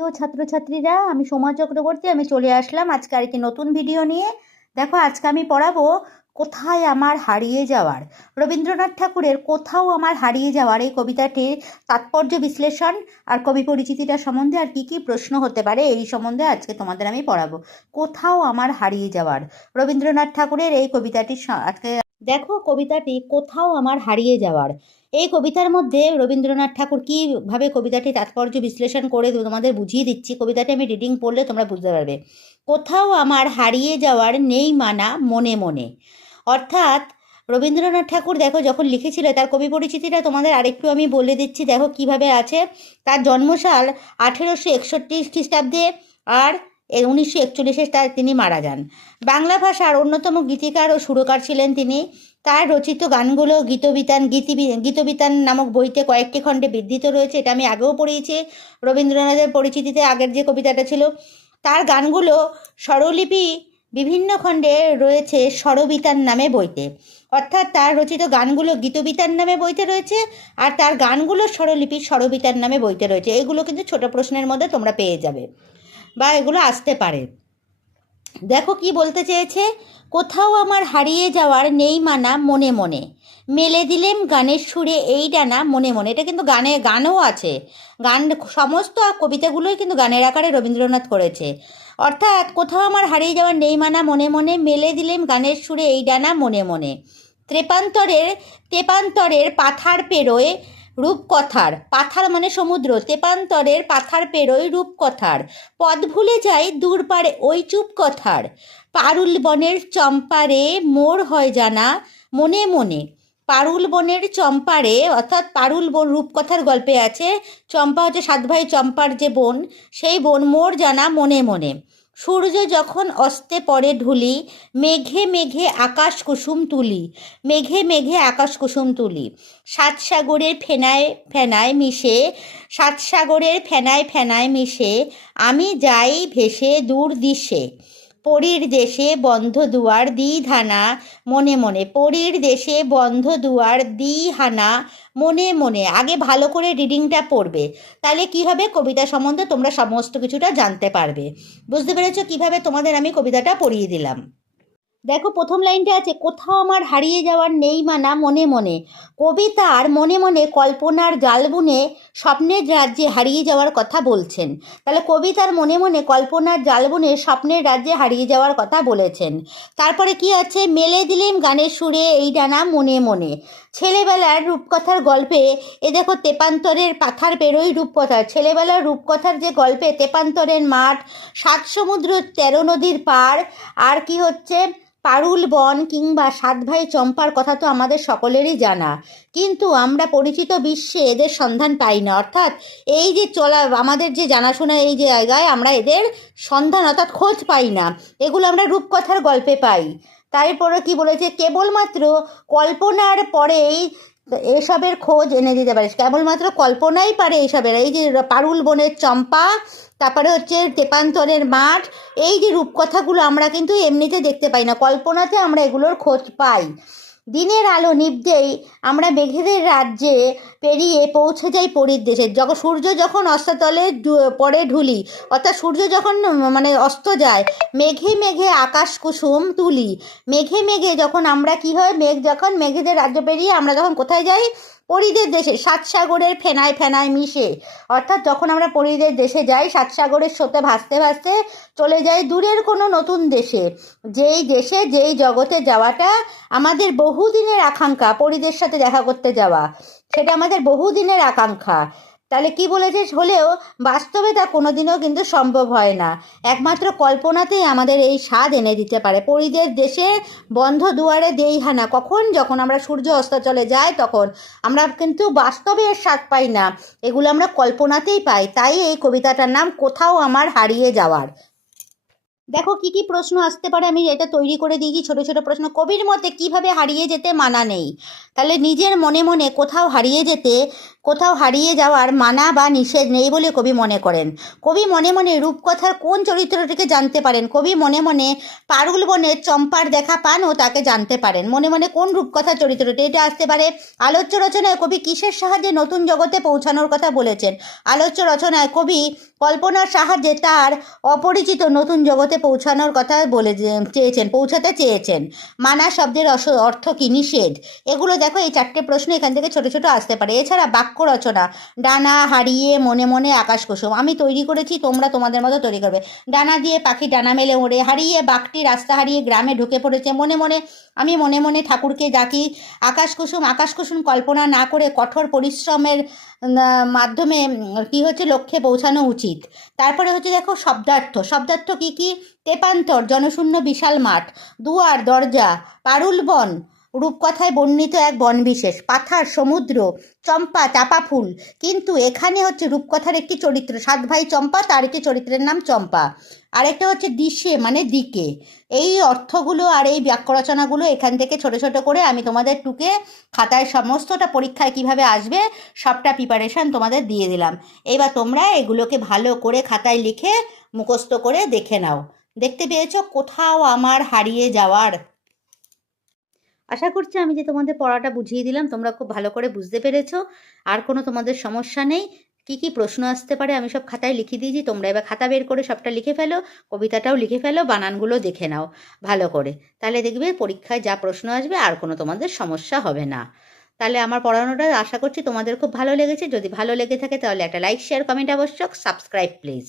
প্রিয় ছাত্রছাত্রীরা, আমি সোমা চক্রবর্তী। আমি চলে আসলাম আজকে আরেকটি নতুন ভিডিও নিয়ে। দেখো, আজকে আমি পড়াবো কোথায় আমার হারিয়ে যাওয়ার, রবীন্দ্রনাথ ঠাকুরের কোথাও আমার হারিয়ে যাওয়ার এই কবিতাটির তাৎপর্য বিশ্লেষণ আর কবি পরিচিতিটা সম্বন্ধে আর কি কি প্রশ্ন হতে পারে এই সম্বন্ধে আজকে তোমাদের আমি পড়াবো। কোথাও আমার হারিয়ে যাওয়ার, রবীন্দ্রনাথ ঠাকুরের এই কবিতাটি আজকে দেখো। কবিতাটি কোথাও আমার হারিয়ে যাওয়ার, এই কবিতার মধ্যে রবীন্দ্রনাথ ঠাকুর কীভাবে কবিতাটি তাৎপর্য বিশ্লেষণ করে তোমাদের বুঝিয়ে দিচ্ছি। কবিতাটি আমি রিডিং পড়লে তোমরা বুঝতে পারবে। কোথাও আমার হারিয়ে যাওয়ার নেই মানা মনে মনে, অর্থাৎ রবীন্দ্রনাথ ঠাকুর দেখো যখন লিখেছিল, তার কবি পরিচিতিটা তোমাদের আরেকটু আমি বলে দিচ্ছি। দেখো কিভাবে আছে। তার জন্মসাল 1861 খ্রিস্টাব্দে, আর 1941 তিনি মারা যান। বাংলা ভাষার অন্যতম গীতিকার ও সুরকার ছিলেন তিনি। তার রচিত গানগুলো গীতবিতান নামক বইতে কয়েকটি খণ্ডে বিধৃত রয়েছে। এটা আমি আগেও পড়িয়েছি রবীন্দ্রনাথের পরিচিতিতে, আগের যে কবিতাটা ছিল। তার গানগুলো স্বরলিপি বিভিন্ন খণ্ডে রয়েছে স্বরবিতান নামে বইতে, অর্থাৎ তার রচিত গানগুলো গীতবিতান নামে বইতে রয়েছে, আর তার গানগুলো স্বরলিপি স্বরবিতান নামে বইতে রয়েছে। এগুলো কিন্তু ছোট প্রশ্নের মধ্যে তোমরা পেয়ে যাবে বা এগুলো আসতে পারে। দেখো কি বলতে চেয়েছে, কোথাও আমার হারিয়ে যাওয়ার নেই মানা মনে মনে, মেলে দিলেম গানের সুরে এই ডানা মনে মনে। এটা কিন্তু গানও আছে, গান সমস্ত কবিতাগুলোই কিন্তু গানের আকারে রবীন্দ্রনাথ করেছে। অর্থাৎ কোথাও আমার হারিয়ে যাওয়ার নেই মানা মনে মনে, মেলে দিলেম গানের সুরে এই ডানা মনে মনে। তেপান্তরের পাথার পেরোয় রূপকথার, পাথার মানে সমুদ্র, তেপান্তরের পাথার পেরোয় রূপকথার, পথ ভুলে যায় দূর পারে ওই চুপ কথার, পারুল বনের চম্পারে মোর হয় জানা মনে মনে। পারুল বনের চম্পারে, অর্থাৎ পারুল বন রূপকথার গল্পে আছে, চম্পা হচ্ছে সাত ভাই চম্পার যে বোন, সেই বোন মোর জানা মনে মনে। সূর্য যখন অস্তে পড়ে ঢুলি, মেঘে মেঘে আকাশ কুসুম তুলি, মেঘে মেঘে আকাশ কুসুম তুলি। সাত সাগরের ফেনায় ফেনায় মিশে, সাত সাগরের ফেনায় ফেনায় মিশে, আমি যাই ভেসে দূর দিশে। পরীর দেশে বন্ধ দুয়ার দ্বিধানা মনে মনে, পরীর দেশে বন্ধ দুয়ার দ্বিহানা মনে মনে। আগে ভালো করে রিডিংটা পড়বে, তাহলে কী হবে, কবিতা সম্বন্ধে তোমরা সমস্ত কিছুটা জানতে পারবে। বুঝতে পেরেছো কীভাবে তোমাদের আমি কবিতাটা পড়িয়ে দিলাম। দেখো প্রথম লাইনটা আছে, কোথাও আমার হারিয়ে যাওয়ার নেই মানা মনে মনে। কবিতার মনে মনে কল্পনার জাল বুনে স্বপ্নের রাজ্যে হারিয়ে যাওয়ার কথা বলছেন। তাহলে কবিতার মনে মনে কল্পনার জাল বুনে স্বপ্নের রাজ্যে হারিয়ে যাওয়ার কথা বলেছেন। তারপরে কি আছে, মেলে দিলেম গানের সুরে এই ডানা মনে মনে। ছেলেবেলার রূপকথার গল্পে দেখো, তেপান্তরের পাথার পেরোই রূপকথার, ছেলেবেলার রূপকথার যে গল্পে তেপান্তরের মাঠ, সাত সমুদ্র 13 নদীর পার, আর কি হচ্ছে পারুল বন কিংবা সাত ভাই চম্পার কথা তো আমাদের সকলেরই জানা, কিন্তু আমরা পরিচিত বিশ্বে এদের সন্ধান পাই না। অর্থাৎ এই যে আমাদের যে জানাশোনা এই যে জায়গায় আমরা এদের সন্ধান অর্থাৎ খোঁজ পাই না, এগুলো আমরা রূপকথার গল্পে পাই। তারপরে কি বলেছে, কেবলমাত্র কল্পনার পরেই এসবের খোঁজ এনে দিতে পারিস, কেবলমাত্র কল্পনাই পারে এইসবের। এই যে পারুল বনের চম্পা, তারপরে হচ্ছে তেপান্তরের মাঠ, এই যে রূপকথাগুলো আমরা কিন্তু এমনিতে দেখতে পাই না, কল্পনাতে আমরা এগুলোর খোঁজ পাই। দিনের আলো নিভতেই আমরা মেঘেদের রাজ্যে পেরিয়ে পৌঁছে যাই পরীর দেশে। সূর্য যখন অস্ততলে পরে ঢুলি, অর্থাৎ সূর্য যখন মানে অস্ত যায়, মেঘে মেঘে আকাশ কুসুম তুলি, মেঘে মেঘে যখন আমরা কি হয়, যখন মেঘেদের রাজ্য পেরিয়ে আমরা যখন কোথায় যাই, পরীদের দেশে, সাত সাগরের ফেনায় ফেনায় মিশে। অর্থাৎ যখন আমরা পরীদের দেশে যাই, সাত সাগরের স্রোতে ভাসতে ভাসতে চলে যাই দূরের কোনো নতুন দেশে, যেই জগতে যাওয়াটা আমাদের বহুদিনের আকাঙ্ক্ষা, পরীদের সাথে দেখা করতে যাওয়া, সেটা আমাদের বহুদিনের আকাঙ্ক্ষা। তাহলে কি বলেছে, হলেও বাস্তবে তা কোনোদিনও কিন্তু সম্ভব হয় না, একমাত্র কল্পনাতেই আমাদের এই স্বাদ এনে দিতে পারে। পরীদের দেশে বন্ধ দুয়ারে দেইহানা, কখন, যখন আমরা সূর্য অস্ত চলে যায় তখন, আমরা কিন্তু বাস্তবে এর স্বাদ পাই না, এগুলো আমরা কল্পনাতেই পাই। তাই এই কবিতাটার নাম কোথাও আমার হারিয়ে যাওয়ার। দেখো কি কি প্রশ্ন আসতে পারে, আমি এটা তৈরি করে দিয়েছি ছোট ছোট প্রশ্ন। কবির মতে কিভাবে হারিয়ে যেতে মানা নেই? তাহলে নিজের মনে মনে কোথাও হারিয়ে যাওয়ার মানা বা নিষেধ নেই বলে কবি মনে করেন। কবি মনে মনে রূপকথার কোন চরিত্রটিকে জানতে পারেন? কবি মনে মনে পারুল বনের চম্পার দেখা পান ও তাকে জানতে পারেন। মনে মনে কোন রূপকথার চরিত্রটি? এটা আসতে পারে। আলোচ্য রচনায় কবি কিসের সাহায্যে নতুন জগতে পৌঁছানোর কথা বলেছেন? আলোচ্য রচনায় কবি কল্পনার সাহায্যে তার অপরিচিত নতুন জগতে পৌঁছানোর কথা পৌঁছাতে চেয়েছেন। মানা শব্দের অর্থ কি? নিষেধ। এগুলো দেখো, এই 4টে প্রশ্ন এখান থেকে ছোট ছোট আসতে পারে। এছাড়া বাক্য রচনা, ডানা হারিয়ে মনে মনে আকাশ কুসুম আমি তৈরি করেছি, তোমরা তোমাদের মতো তৈরি করবে। ডানা দিয়ে পাখি ডানা মেলে ওড়ে, হারিয়ে বাঘটি রাস্তা হারিয়ে গ্রামে ঢুকে পড়েছে। মনে মনে আমি মনে মনে ঠাকুরকে ডাকি। আকাশ কুসুম কল্পনা না করে কঠোর পরিশ্রমের মাধ্যমে কি হচ্ছে লক্ষ্যে পৌঁছানো উচিত। তারপরে হচ্ছে দেখো শব্দার্থ কি কি? তেপান্তর, জনশূন্য বিশাল মাঠ। দুয়ার, দরজা। পারুল বন, রূপকথায় বর্ণিত এক বনবিশেষ। পাথার, সমুদ্র। চম্পা, চাপা ফুল। কিন্তু এখানে হচ্ছে রূপকথার একটি চরিত্র, 7 ভাই চম্পা, তার একটি চরিত্রের নাম চম্পা। আরেকটা হচ্ছে দিশে মানে দিকে। এই অর্থগুলো আর এই বাক্য রচনাগুলো এখান থেকে ছোট ছোট করে আমি তোমাদের টুকে খাতায় সমস্তটা পরীক্ষায় কিভাবে আসবে সবটা প্রিপারেশান তোমাদের দিয়ে দিলাম। এবার তোমরা এগুলোকে ভালো করে খাতায় লিখে মুখস্থ করে দেখে নাও। দেখতে পেয়েছো কোথাও আমার হারিয়ে যাওয়ার? আশা করছি আমি যে তোমাদের পড়াটা বুঝিয়ে দিলাম তোমরা খুব ভালো করে বুঝতে পেরেছো। আর কোনো তোমাদের সমস্যা নেই। কি কি প্রশ্ন আসতে পারে আমি সব খাতায় লিখে দিয়েছি, তোমরা এবার খাতা বের করে সবটা লিখে ফেলো, কবিতাটাও লিখে ফেলো, বানানগুলো দেখে নাও ভালো করে। তাহলে দেখবে পরীক্ষায় যা প্রশ্ন আসবে আর কোনো তোমাদের সমস্যা হবে না। তাহলে আমার পড়ানোটা আশা করছি তোমাদের খুব ভালো লেগেছে। যদি ভালো লেগে থাকে তাহলে একটা লাইক, শেয়ার, কমেন্ট আবশ্যক। Subscribe please.